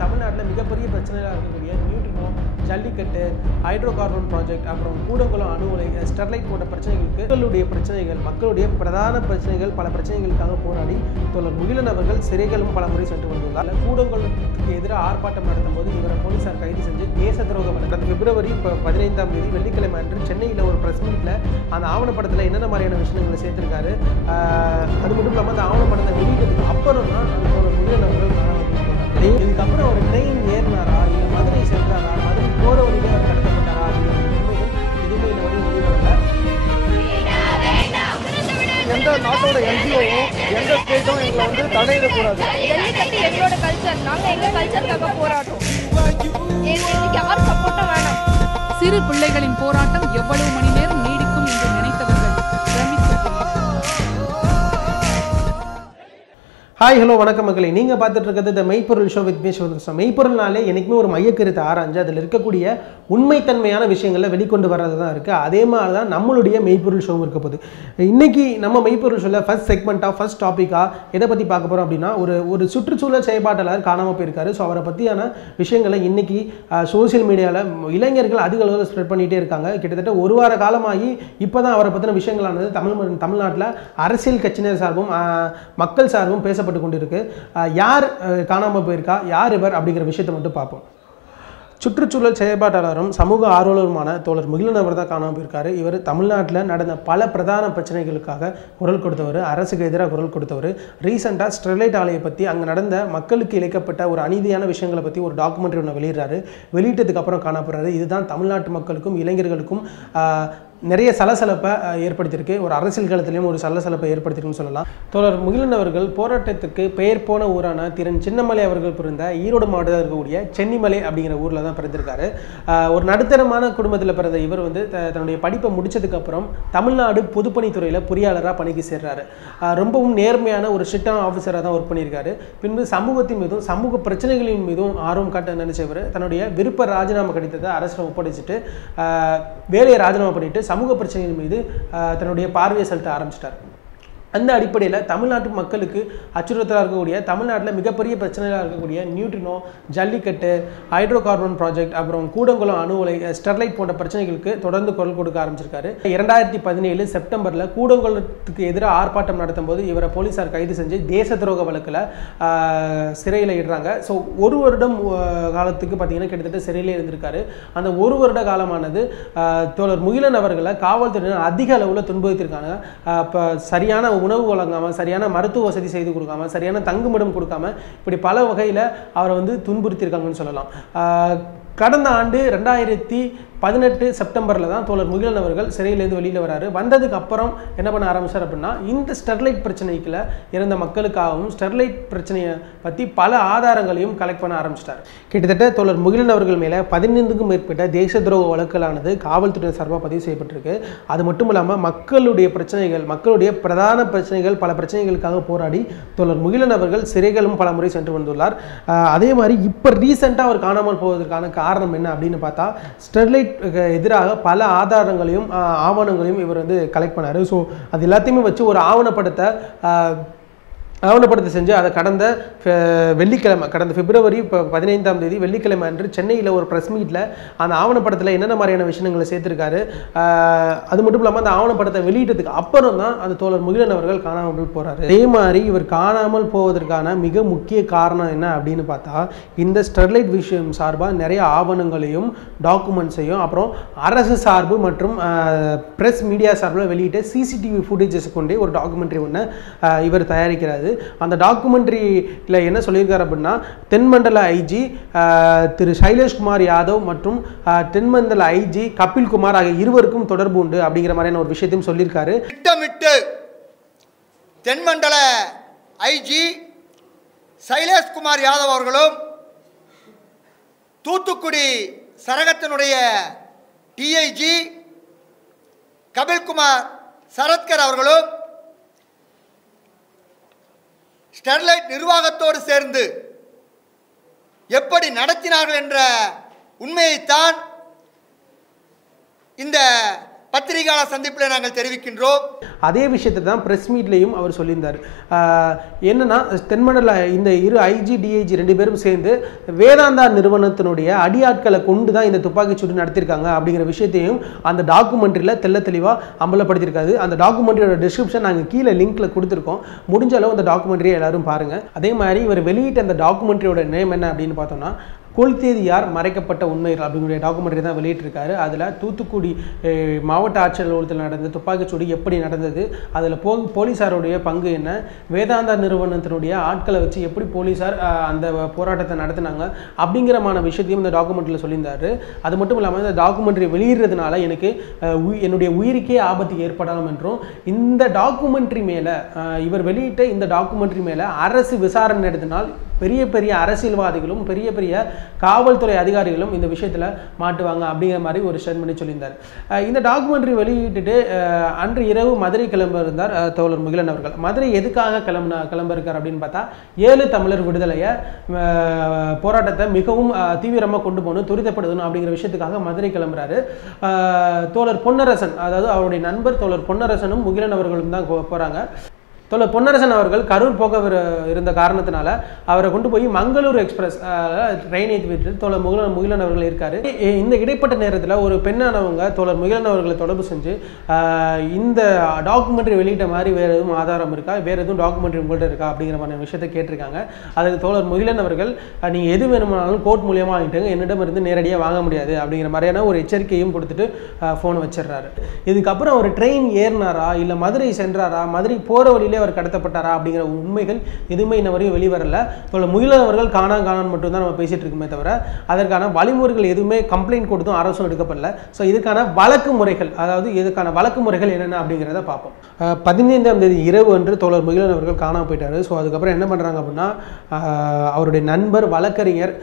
தமிழ்நாட்டில் மிகப்பெரிய பிரச்சனையாக இருக்கக்கூடிய neutrino, jallikattu, hydro carbon project, அப்புறம் கூடங்குளம் அணு உலை, ஸ்டெர்லைட் போன்ற பிரச்சனைகளுக்கு மக்களுடைய பிரதான பிரச்சனைகள் பல பிரச்சனைகளுக்காக போராடி தோழர் முகிலன் அவர்கள் சிறைகளும் பல முறை சென்று வந்துள்ளார். கூடங்குளத்துக்கு எதிராக ஆர்ப்பாட்டம் நடத்தும் போது இவரை போலீசார் கைது செஞ்சு தேச துரோக வழக்கு பிப்ரவரி 15ஆம் தேதி வெள்ளிக்கிழமை அன்று சென்னையில் ஒரு பிரஸ் மீட்டில் அந்த ஆவணப்படத்தில் என்னென்ன மாதிரியான விஷயங்களை சேர்த்திருக்காரு. அது மட்டும் இல்லாமல் அந்த ஆவணப்படத்தை வெளியிட்டதுக்கு அப்புறம் தான் அந்த தோழர் முகிலன் அவர்கள் இதுக்கப்புறம் ஒரு ட்ரெயின் ஏறினாரா, இல்லை மதுரை சென்றாரா, மதுரை போகிற வழியிலே அவர் கடத்தப்பட்டாரா அப்படிங்கிற எதுவுமே இந்த வரையும் வெளிவரல. எந்த நாட்டோட என்ஜிஓவும் எந்த ஸ்டேட்டும் எங்களை தடையிடக்கூடாது. ஜல்லிக்கட்டு எங்களோட கல்ச்சர், நாங்கள் எங்கள் கல்ச்சருக்காக போராடுறோம். எங்களுக்கு யார் சப்போர்ட்டும் வேணாம். சிறு பிள்ளைகளின் போராட்டம் எவ்வளவு மணி நேரம் நீடிக்கும் என்று நினைத்தவர்கள் ஹாய் ஹலோ வணக்கம் மக்களை, நீங்கள் பார்த்துட்டு இருக்கிறது த மெய்ப்பொருள் ஷோ வித் மீ. மெய்ப்பொருள்னாலே என்றைக்குமே ஒரு மையக்கருத்தை ஆராய்ஞ்சு அதில் இருக்கக்கூடிய உண்மைத்தன்மையான விஷயங்களை வெளிக்கொண்டு வர்றது தான் இருக்குது. அதே மாதிரி தான் நம்மளுடைய மெய்ப்பொருள் ஷோவும் இருக்க போகுது. இன்றைக்கி நம்ம மெய்ப்பொருள் ஷோவில் ஃபர்ஸ்ட் செக்மெண்ட்டாக ஃபர்ஸ்ட் டாப்பிக்காக எதை பற்றி பார்க்க போகிறோம் அப்படின்னா, ஒரு சுற்றுச்சூழல் செயற்பாட்டாளர் காணாமல் போயிருக்காரு. ஸோ அவரை பற்றியான விஷயங்களை இன்றைக்கி சோசியல் மீடியாவில் இளைஞர்கள் அதிக அளவில் ஸ்ப்ரெட் பண்ணிகிட்டே இருக்காங்க. கிட்டத்தட்ட ஒரு வார காலமாகி இப்போ தான் அவரை பற்றின விஷயங்களானது தமிழ்நாட்டில் அரசியல் கட்சியினர் சார்பும் மக்கள் சார்பும் பேச கொண்டிருக்கு. யார் காணாமல் போயிருக்கா, யார் இவர் அப்படிங்கிற விஷயத்தை மட்டும் பார்ப்போம். சுற்றுச்சூழல் செயற்பாட்டாளரும் சமூக ஆர்வலருமான தோழர் முகிலன் அவர் தான் காணாமல் போயிருக்காரு. இவர் தமிழ்நாட்டில் நடந்த பல பிரதான பிரச்சனைகளுக்காக குரல் கொடுத்தவர், அரசுக்கு எதிராக குரல் கொடுத்தவர். ரீசெண்டாக ஸ்டெர்லைட் ஆலையை பற்றி அங்கே நடந்த மக்களுக்கு இழைக்கப்பட்ட ஒரு அநீதியான விஷயங்களை பற்றி ஒரு டாக்குமெண்ட்ரி ஒன்று வெளியிடுறாரு. வெளியிட்டதுக்கு அப்புறம் காணப்படுறாரு. இதுதான் தமிழ்நாட்டு மக்களுக்கும் இளைஞர்களுக்கும் நிறைய சலசலப்பை ஏற்படுத்தியிருக்கு. ஒரு அரசியல் களத்திலையும் ஒரு சலசலப்பை ஏற்படுத்தியிருக்குன்னு சொல்லலாம். தோழர் முகிலன் அவர்கள் போராட்டத்துக்கு பெயர் போன ஊரான திறன் சின்னமலை அவர்கள் பிறந்த ஈரோடு மாவட்டத்தில் இருக்கக்கூடிய சென்னிமலை அப்படிங்கிற ஊரில் தான் பிறந்திருக்காரு. ஒரு நடுத்தரமான குடும்பத்தில் பிறந்த இவர் தன்னுடைய படிப்பை முடித்ததுக்கப்புறம் தமிழ்நாடு பொதுப்பணித்துறையில் பொறியாளராக பணிக்கு சேர்றாரு. ரொம்பவும் நேர்மையான ஒரு ஸ்ட்ரிக்டான ஆஃபீஸராக தான் ஒர்க் பண்ணியிருக்காரு. பின்பு சமூகத்தின் மீதும் சமூக பிரச்சனைகளின் மீதும் ஆர்வம் காட்ட நினைச்சவர் தன்னுடைய விருப்ப ராஜினாமா கடிதத்தை அரசிடம் ஒப்படைச்சிட்டு வேலையை ராஜினாமா பண்ணிட்டு சமூக பிரச்சனைகள் மீது தன்னுடைய பார்வையை செலுத்த ஆரம்பிச்சிட்டார். அந்த அடிப்படையில் தமிழ்நாட்டு மக்களுக்கு அச்சுறுத்தலாக இருக்கக்கூடிய தமிழ்நாட்டில் மிகப்பெரிய பிரச்சனையாக இருக்கக்கூடிய neutrino, jallikattu, hydro carbon project, அப்புறம் கூடங்குளம் அணு உலை, ஸ்டெர்லைட் போன்ற பிரச்சனைகளுக்கு தொடர்ந்து குரல் கொடுக்க ஆரம்பிச்சிருக்காரு. 2017 செப்டம்பரில் கூடங்குளத்துக்கு எதிராக ஆர்ப்பாட்டம் நடத்தும் போது இவரை போலீசார் கைது செஞ்சு தேச துரோக வழக்கில் சிறையில் இடுறாங்க. ஸோ ஒரு வருடம் காலத்துக்கு பார்த்தீங்கன்னா கிட்டத்தட்ட சிறையிலே இருந்திருக்காரு. அந்த ஒரு வருட காலமானது தோழர் முகிலன் அவர்களை காவல்துறையினர் அதிக அளவில் துன்புறுத்தியிருக்காங்க. இப்போ சரியான உணவு வழங்காமல், சரியான மருத்துவ வசதி செய்து கொடுக்காம, சரியான தங்குமிடம் கொடுக்காம, இப்படி பல வகையில் அவரை துன்புறுத்தியிருக்காங்கன்னு சொல்லலாம். கடந்த ஆண்டு 2018 செப்டம்பரில் தான் தோழர் முகிலன் அவர்கள் சிறையிலேருந்து வெளியில் வராரு. வந்ததுக்கு அப்புறம் என்ன பண்ண ஆரம்பிச்சார் அப்படின்னா, இந்த ஸ்டெர்லைட் பிரச்சனைக்குள்ள இறந்த மக்களுக்காகவும் ஸ்டெர்லைட் பிரச்சனையை பற்றி பல ஆதாரங்களையும் கலெக்ட் பண்ண ஆரம்பிச்சிட்டார். கிட்டத்தட்ட தோழர் முகிலன் அவர்கள் மேலே 15க்கும் மேற்பட்ட தேச துரோக வழக்குகளானது காவல்துறை சார்பாக பதிவு செய்யப்பட்டிருக்கு. அது மட்டும் இல்லாமல் மக்களுடைய பிரச்சனைகள், மக்களுடைய பிரதான பிரச்சனைகள் பல பிரச்சனைகளுக்காக போராடி தோழர் முகிலன் அவர்கள் சிறைகளும் பல முறை சென்று வந்துள்ளார். அதே மாதிரி இப்போ ரீசெண்டாக அவர் காணாமல் போவதற்கான காரணம் என்ன அப்படின்னு பார்த்தா, ஸ்டெர்லைட் எதிராக பல ஆவணங்களையும் இவர் கலெக்ட் பண்ணாரு. ஸோ அது எல்லாத்தையுமே வச்சு ஒரு ஆவணப்படத்தை செஞ்சு அதை கடந்த பிப்ரவரி 15ஆம் தேதி வெள்ளிக்கிழமை அன்று சென்னையில் ஒரு ப்ரெஸ் மீட்டில் அந்த ஆவணப்படத்தில் என்னென்ன மாதிரியான விஷயங்களை சேர்த்திருக்காரு. அது மட்டும் இல்லாமல் அந்த ஆவணப்படத்தை வெளியிட்டதுக்கு அப்புறம் தான் அந்த தோழர் முகிலன் அவர்கள் காணாமல் போகிறாரு. அதே மாதிரி இவர் காணாமல் போவதற்கான மிக முக்கிய காரணம் என்ன அப்படின்னு பார்த்தா, இந்த ஸ்டெர்லைட் விஷயம் சார்பாக நிறைய ஆவணங்களையும் டாக்குமெண்ட்ஸையும் அப்புறம் அரசு சார்பு மற்றும் ப்ரெஸ் மீடியா சார்பில் வெளியிட்ட சிசிடிவி ஃபுட்டேஜஸ் கொண்டே ஒரு டாக்குமெண்ட்ரி ஒன்று இவர் தயாரிக்கிறாரு. அந்த டாக்குமெண்ட்ரியில் என்ன சொல்லியிருக்காரு அப்படின்னா, தென்மண்டல ஐஜி திரு சைலேஷ்குமார் யாதவ் மற்றும் தென்மண்டல ஐஜி கபில் குமார் ஆகிய இருவருக்கும் தொடர்பு உண்டு அப்படிங்கிற மாதிரியான ஒரு விஷயத்தையும் சொல்லியிருக்காரு. திட்டமிட்டு தென்மண்டல ஐஜி சைலேஷ்குமார் யாதவ் அவர்களும் தூத்துக்குடி சரகத்தினுடைய டிஐஜி கபில்குமார் சரத்கர் அவர்களும் ஸ்டெர்லைட் நிர்வாகத்தோடு சேர்ந்து எப்படி நடத்தினார்கள் என்ற உண்மையைத்தான் இந்த பத்திரிகையாளர் சந்திப்பில் நாங்கள் தெரிவிக்கின்றோம். அதே விஷயத்தை தான் பிரஸ் மீட்லேயும் அவர் சொல்லியிருந்தார். என்னன்னா தென்மண்டல இந்த இரு ஐஜி டிஐஜி 2 பேரும் சேர்ந்து வேதாந்தா நிறுவனத்தினுடைய அடியாட்களை கொண்டு தான் இந்த துப்பாக்கிச்சூடு நடத்தியிருக்காங்க அப்படிங்கிற விஷயத்தையும் அந்த டாக்குமெண்ட்ரியில் தெள்ள தெளிவாக அம்பலப்படுத்தியிருக்காது. அந்த டாக்குமெண்ட்ரியோட டிஸ்கிரிப்ஷன் நாங்கள் கீழே லிங்க்ல கொடுத்துருக்கோம். முடிஞ்ச அளவு அந்த டாக்குமெண்ட்ரியை எல்லாரும் பாருங்கள். அதே மாதிரி இவர் வெளியிட்ட அந்த டாக்குமெண்ட்ரியோட நேம் என்ன அப்படின்னு பார்த்தோம்னா கொள்தேதி யார் மறைக்கப்பட்ட உண்மைகள் அப்படிங்கிற டாக்குமெண்ட்ரி தான் வெளியிட்டிருக்காரு. அதில் தூத்துக்குடி மாவட்ட ஆட்சியர் அலுவலகத்தில் நடந்த துப்பாக்கிச்சூடு எப்படி நடந்தது, அதில் போலீஸாருடைய பங்கு என்ன, வேதாந்தா நிறுவனத்தினுடைய ஆட்களை வச்சு எப்படி போலீஸார் அந்த போராட்டத்தை நடத்தினாங்க அப்படிங்கிறமான விஷயத்தையும் இந்த டாக்குமெண்ட்ரியில் சொல்லியிருந்தார். அது மட்டும் இல்லாமல் இந்த டாக்குமெண்ட்ரி வெளியிடுறதுனால எனக்கு என்னுடைய உயிருக்கே ஆபத்து ஏற்படலாம் என்றும், இந்த டாக்குமெண்ட்ரி மேலே இவர் வெளியிட்ட இந்த டாக்குமெண்ட்ரி மேலே அரசு விசாரணை நடத்தினால் பெரிய பெரிய அரசியல்வாதிகளும் பெரிய பெரிய காவல்துறை அதிகாரிகளும் இந்த விஷயத்தில் மாட்டுவாங்க அப்படிங்கிற மாதிரி ஒரு ஸ்டேட்மெண்ட் சொல்லியிருந்தார். இந்த டாக்குமெண்ட்ரி வெளியிட்டுட்டு அன்று இரவு மதுரை கிளம்ப இருந்தார் தோழர் முகிலன் அவர்கள். மதுரை எதுக்காக கிளம்ப இருக்கார் அப்படின்னு பார்த்தா 7 தமிழர் விடுதலையை போராட்டத்தை மிகவும் தீவிரமாக கொண்டு போகணும், துரிதப்படுத்தணும் அப்படிங்கிற விஷயத்துக்காக மதுரை கிளம்புறாரு. தோழர் பொன்னரசன், அதாவது அவருடைய நண்பர் தோழர் பொன்னரசனும் முகிலன் அவர்களும் தான் போகிறாங்க. தோழர் பொன்னரசன் அவர்கள் கரூர் போக இருந்த காரணத்தினால அவரை கொண்டு போய் மங்களூர் எக்ஸ்பிரஸ் ட்ரெயின் ஏற்றி விட்டு தோழர் முகிலன் அவர்கள் இருக்காரு. இந்த இடைப்பட்ட நேரத்தில் ஒரு பெண்ணானவங்க தோழர் முகிலன் அவர்களை தொடர்பு செஞ்சு இந்த டாக்குமெண்ட்ரி வெளியிட்ட மாதிரி வேறு எதுவும் ஆதாரம் இருக்கா, வேறு எதுவும் டாக்குமெண்ட்ரி உங்கள்கிட்ட இருக்கா அப்படிங்கிற மாதிரி விஷயத்தை கேட்டிருக்காங்க. அதுக்கு தோழர் முகிலன் அவர்கள் நீங்கள் எது வேணுமானாலும் கோர்ட் மூலியமாக வாங்கிட்டாங்க, என்னிடம் இருந்து நேரடியாக வாங்க முடியாது அப்படிங்கிற மாதிரியான ஒரு எச்சரிக்கையும் கொடுத்துட்டு ஃபோனை வச்சிடுறாரு. இதுக்கப்புறம் அவர் ட்ரெயின் ஏறினாரா இல்லை மதுரை சென்றாரா, மதுரை போகிற வழியிலே அவர் கடத்தப்பட்டாரா அப்படிங்கிற உண்மைகள் எதுவுமே இன்ன வரையும் வெளிவரல. முகிலன் அவர்கள் காணான்னு மட்டும் தான் நம்ம பேசிட்டு இருக்கோமே தவிர அதற்கான வழிமுறைகள் எதுவுமே கம்ப்ளைண்ட் கொடுத்தும் அரசும் எடுக்கப்படல. ஸோ இதுக்கான வழக்கு முறைகள், அதாவது இதுக்கான வழக்கு முறைகள் என்னென்ன அப்படிங்கிறத பார்ப்போம். 15ஆம் தேதி இரவு அன்று தோழர் முகிலன் அவர்கள் காணாமல் போயிட்டாரு. ஸோ அதுக்கப்புறம் என்ன பண்ணுறாங்க அப்படின்னா அவருடைய நண்பர் வழக்கறிஞர்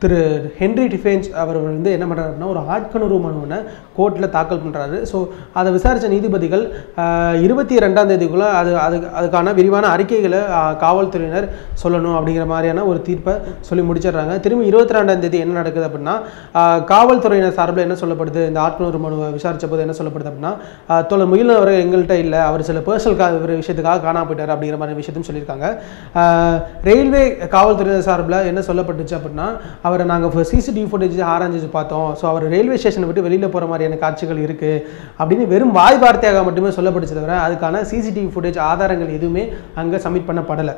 திரு ஹென்ரி டிஃபென்ஸ் அவர் வந்து என்ன பண்ணுறாருன்னா ஒரு ஆட்கொணர்வு மனுவை கோர்ட்டில் தாக்கல் பண்ணுறாரு. ஸோ அதை விசாரித்த நீதிபதிகள் 22ஆம் தேதிக்குள்ளே அதுக்கான விரிவான அறிக்கைகளை காவல்துறையினர் சொல்லணும் அப்படிங்கிற மாதிரியான ஒரு தீர்ப்பை சொல்லி முடிச்சிடுறாங்க. திரும்பி 22ஆம் தேதி என்ன நடக்குது அப்படின்னா காவல்துறையினர் சார்பில் என்ன சொல்லப்படுது, இந்த ஆட்கொணர்வு மனுவை விசாரித்த போது என்ன சொல்லப்படுது அப்படின்னா தோழர் முகிலன் அவர் எங்கள்கிட்ட இல்லை, அவர் சில பர்சனல் விஷயத்துக்காக காணாமல் போயிட்டார் அப்படிங்கிற மாதிரி விஷயத்தையும் சொல்லியிருக்காங்க. ரயில்வே காவல்துறையினர் சார்பில் என்ன சொல்லப்பட்டுச்சு அப்படின்னா அவரை நாங்கள் சிசிடிவி ஃபுட்டேஜ் ஆராய்ச்சி பார்த்தோம். ஸோ அவர் ரயில்வே ஸ்டேஷனை விட்டு வெளியில் போகிற மாதிரியான காட்சிகள் இருக்குது அப்படின்னு வெறும் வாய் வார்த்தையாக மட்டுமே சொல்லப்பட்டுச்சு தவிர அதுக்கான சிசிடிவி ஃபுட்டேஜ் ஆதாரங்கள் எதுவுமே அங்கே சப்மிட் பண்ணப்படலை.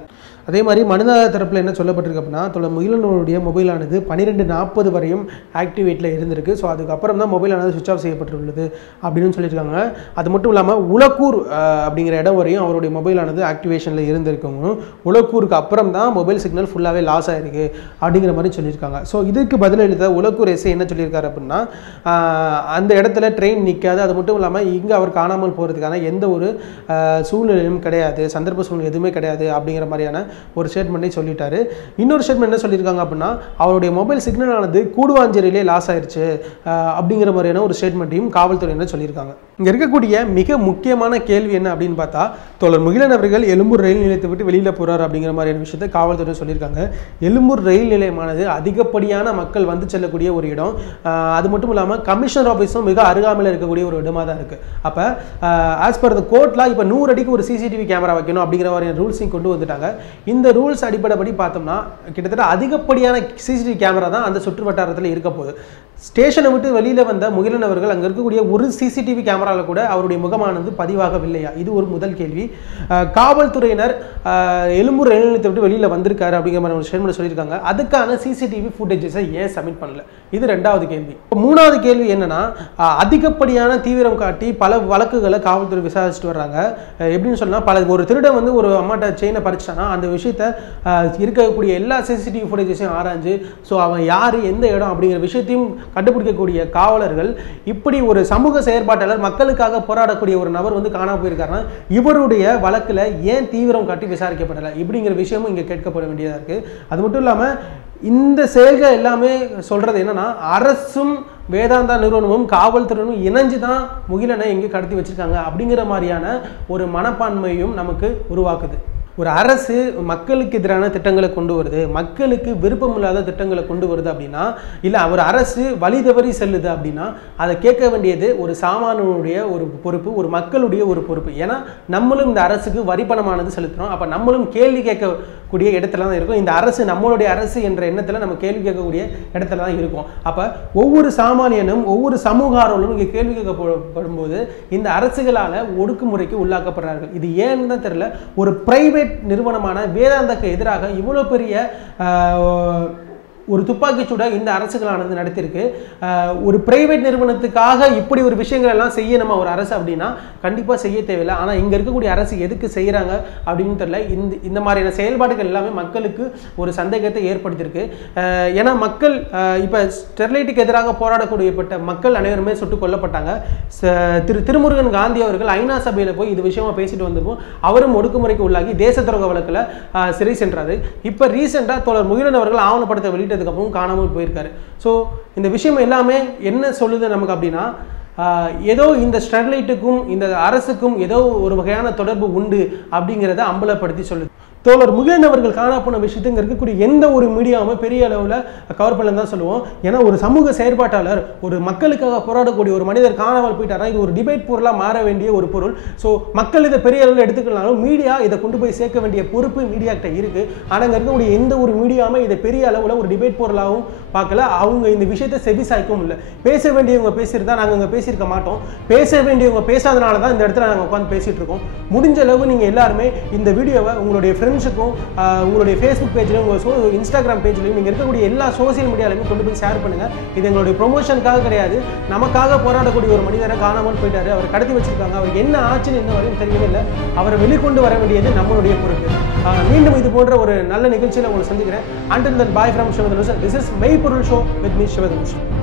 அதே மாதிரி மனுதாரர் தரப்பில் என்ன சொல்லப்பட்டிருக்கு அப்படின்னா தோழர் முகிலனுடைய மொபைலானது 12:40 வரையும் ஆக்டிவேட்டில் இருந்திருக்கு. ஸோ அதுக்கப்புறம் தான் மொபைலானது சுவிட்ச் ஆஃப் செய்யப்பட்டுள்ளது அப்படின்னு சொல்லியிருக்காங்க. அது மட்டும் இல்லாமல் உலக்கூர் அப்படிங்கிற இடம் வரையும் அவருடைய மொபைலானது ஆக்டிவேஷனில் இருந்திருக்கணும். உலக்கூருக்கு அப்புறம் தான் மொபைல் சிக்னல் ஃபுல்லாகவே லாஸ் ஆகிருக்கு அப்படிங்கிற மாதிரி சொல்லியிருக்காங்க. ஸோ இதுக்கு பதிலளித்த உலக்கூர் எஸ்ஐ என்ன சொல்லியிருக்காரு அப்படின்னா அந்த இடத்துல ட்ரெயின் நிற்காது, அது மட்டும் இல்லாமல் இங்கே அவர் காணாமல் போகிறதுக்கான எந்த ஒரு சூழ்நிலையும் கிடையாது, சந்தர்ப்ப சூழ்நிலை எதுவுமே கிடையாது அப்படிங்கிற மாதிரியான ஒரு ஸ்டேட்மெண்ட்டை சொல்லிட்டாரு. இன்னொரு ஸ்டேட்மெண்ட் என்ன சொல்லியிருக்காங்க அப்படின்னா அவருடைய மொபைல் சிக்னல் ஆனது கூடுவாஞ்சேரியிலே லாஸ் ஆயிடுச்சு அப்படிங்கிற மாதிரியான ஒரு ஸ்டேட்மெண்ட்டையும் காவல்துறையினர் சொல்லியிருக்காங்க. இங்கே இருக்கக்கூடிய மிக முக்கியமான கேள்வி என்ன அப்படின்னு பார்த்தா தோழர் முகிலன் அவர்கள் எழும்பூர் ரயில் நிலையத்தை விட்டு வெளியில் போகிறார் அப்படிங்கிற மாதிரியான விஷயத்தை காவல்துறை சொல்லியிருக்காங்க. எழும்பூர் ரயில் நிலையமானது அதிகப்படியான மக்கள் வந்து செல்லக்கூடிய ஒரு இடம். அது மட்டும் இல்லாமல் கமிஷனர் ஆஃபீஸும் மிக அருகாமையில் இருக்கக்கூடிய ஒரு இடமாக தான் இருக்குது. அப்போ ஆஸ் பர் த கோர்ட்லாம் இப்போ 100 அடிக்கு ஒரு சிசிடிவி கேமரா வைக்கணும் அப்படிங்கிற மாதிரியான ரூல்ஸையும் கொண்டு வந்துட்டாங்க. இந்த ரூல்ஸ் அடிப்படைப்படி பார்த்தோம்னா கிட்டத்தட்ட அதிகப்படியான சிசிடிவி கேமரா தான் அந்த சுற்று வட்டாரத்தில் இருக்க போகுது. ஸ்டேஷனை விட்டு வெளியில் வந்த முகிலன் அவர்கள் அங்கே இருக்கக்கூடிய ஒரு சிசிடிவி கேமராவில் கூட அவருடைய முகமானது பதிவாகவில்லையா? இது ஒரு முதல் கேள்வி. காவல்துறையினர் எழும்பூர் ரயில் நிலையத்தை விட்டு வெளியில் வந்திருக்காரு அப்படிங்கிற மாதிரி ஒரு ஸ்டேட்மெண்ட் சொல்லியிருக்காங்க. அதுக்கான சிசிடிவி ஃபுட்டேஜஸை ஏன் சப்மிட் பண்ணல? இது 2வது கேள்வி. 3வது கேள்வி என்னன்னா அதிகப்படியான தீவிரம் காட்டி பல வழக்குகளை காவல்துறை விசாரிச்சுட்டு வர்றாங்க. எப்படின்னு சொன்னால் ஒரு திருடன் வந்து ஒரு அம்மாட்ட செயினை பறிச்சிட்டானா அந்த விஷயத்த இருக்கக்கூடிய எல்லா சிசிடிவி ஃபுட்டேஜஸையும் ஆராய்ஞ்சு ஸோ அவன் யார் எந்த இடம் அப்படிங்கிற விஷயத்தையும் கண்டுபிடிக்கக்கூடிய காவலர்கள் இப்படி ஒரு சமூக செயற்பாட்டாளர் மக்களுக்காக போராடக்கூடிய ஒரு நபர் வந்து காணாமல் போயிருக்காருன்னா இவருடைய வழக்கில் ஏன் தீவிரம் காட்டி விசாரிக்கப்படலை இப்படிங்கிற விஷயமும் இங்கே கேட்கப்பட வேண்டியதாக இருக்குது. அது மட்டும் இல்லாமல் இந்த செயல்கள் எல்லாமே சொல்கிறது என்னன்னா அரசும் வேதாந்தா நிறுவனமும் காவல்துறையும் இணைஞ்சு தான் முகிலனை எங்கே கடத்தி வச்சிருக்காங்க அப்படிங்கிற மாதிரியான ஒரு மனப்பான்மையும் நமக்கு உருவாக்குது. ஒரு அரசு மக்களுக்கு எதிரான திட்டங்களை கொண்டு வருது, மக்களுக்கு விருப்பமில்லாத திட்டங்களை கொண்டு வருது அப்படின்னா, இல்லை ஒரு அரசு வழி தவறி செல்லுது அப்படின்னா அதை கேட்க வேண்டியது ஒரு சாமானியனுடைய ஒரு பொறுப்பு, ஒரு மக்களுடைய ஒரு பொறுப்பு. ஏன்னா நம்மளும் இந்த அரசுக்கு வரி பணமானது செலுத்துகிறோம். அப்போ நம்மளும் கேள்வி கேட்கக்கூடிய இடத்துல தான் இருக்கும். இந்த அரசு நம்மளுடைய அரசு என்ற எண்ணத்தில் நம்ம கேள்வி கேட்கக்கூடிய இடத்துல தான் இருக்கும். அப்போ ஒவ்வொரு சாமானியனும் ஒவ்வொரு சமூக ஆர்வலரும் இங்கே கேள்வி கேட்கப்படும்போது இந்த அரசுகளால் ஒடுக்குமுறைக்கு உள்ளாக்கப்படுறார்கள். இது ஏன்னு தான் தெரியல. ஒரு பிரைவேட் நிறுவனமான வேதாந்தாக்கு எதிராக இவ்வளோ பெரிய ஒரு துப்பாக்கிச்சூட இந்த அரசுகளானது நடத்திருக்கு. ஒரு பிரைவேட் நிறுவனத்துக்காக இப்படி ஒரு விஷயங்கள் எல்லாம் செய்யணுமா ஒரு அரசு அப்படின்னா கண்டிப்பாக செய்ய தேவையில்லை. ஆனால் இங்கே இருக்கக்கூடிய அரசு எதுக்கு செய்கிறாங்க அப்படின்னு தெரியல. இந்த மாதிரியான செயல்பாடுகள் எல்லாமே மக்களுக்கு ஒரு சந்தேகத்தை ஏற்படுத்தியிருக்கு. ஏன்னா மக்கள் இப்போ ஸ்டெர்லைட்டுக்கு எதிராக போராடக்கூடியப்பட்ட மக்கள் அனைவருமே சுட்டுக் கொல்லப்பட்டாங்க. திருமுருகன் காந்தி அவர்கள் ஐநா சபையில் போய் இது விஷயமா பேசிட்டு வந்தப்போ அவரும் ஒடுக்குமுறைக்கு உள்ளாகி தேச துரோக வழக்கில் சிறை சென்றாரு. இப்போ ரீசெண்டாக தோழர் முகிலன் அவர்கள் ஆவணப்படத்தை வெளியிட்ட அதுக்கப்புறம் காணாமல் போயிருக்காரு. ஸோ இந்த விஷயம் எல்லாமே என்ன சொல்லுது நமக்கு அப்படின்னா, ஏதோ இந்த ஸ்டெர்லைட்டுக்கும் இந்த அரசுக்கும் ஏதோ ஒரு வகையான தொடர்பு உண்டு அப்படிங்கிறத அம்பலப்படுத்தி சொல்லுது. தோழர் முகிலன் அவர்கள் காணப்போன விஷயத்துங்க இருக்கக்கூடிய எந்த ஒரு மீடியாவுமே பெரிய அளவில் கவர் பண்ணலன்னு தான் சொல்லுவோம். ஏன்னா ஒரு சமூக செயற்பாட்டாளர், ஒரு மக்களுக்காக போராடக்கூடிய ஒரு மனிதர் காணாமல் போயிட்டாரா, இது ஒரு டிபேட் பொருளாக மாற வேண்டிய ஒரு பொருள். ஸோ மக்கள் இதை பெரிய அளவில் எடுத்துக்கலாலும் மீடியா இதை கொண்டு போய் சேர்க்க வேண்டிய பொறுப்பு மீடியாக்கிட்ட இருக்குது. ஆனால் அங்கே இருக்கக்கூடிய எந்த ஒரு மீடியாவுமே இதை பெரிய அளவில் ஒரு டிபேட் பொருளாகவும் பார்க்கல. அவங்க இந்த விஷயத்தை செவி சாய்க்கவும் இல்லை. பேச வேண்டியவங்க பேசியிருந்தா நாங்கள் இங்கே பேசியிருக்க மாட்டோம். பேச வேண்டியவங்க பேசாதனால தான் இந்த இடத்துல நாங்கள் உட்காந்து பேசிகிட்டு இருக்கோம். முடிஞ்ச அளவு நீங்கள் எல்லாருமே இந்த வீடியோவை உங்களுடைய ஃப்ரெண்ட்ஸுக்கும் உங்களுடைய ஃபேஸ்புக் பேஜ்லையும் உங்கள் இன்ஸ்டாகிராம் பேஜ்லையும் நீங்கள் இருக்கக்கூடிய எல்லா சோசியல் மீடியாலையும் கொண்டு போய் ஷேர் பண்ணுங்கள். இது எங்களுடைய ப்ரொமோஷனுக்காக கிடையாது. நமக்காக போராடக்கூடிய ஒரு மனிதரை காணாமல் போயிட்டாரு, அவர் கடத்தி வச்சிருக்காங்க, அவருக்கு என்ன ஆச்சுன்னு இன்ன வரையும் தெரியவே இல்லை. அவரை வெளிக்கொண்டு வர வேண்டியது நம்மளுடைய பொறுப்பு. மீண்டும் இது போன்ற ஒரு நல்ல நிகழ்ச்சியில் உங்களை சந்திக்கிறேன். Until then, bye from Shivadhanushan. This is மெய்ப்பொருள் ஷோ with me, Shivadhanushan.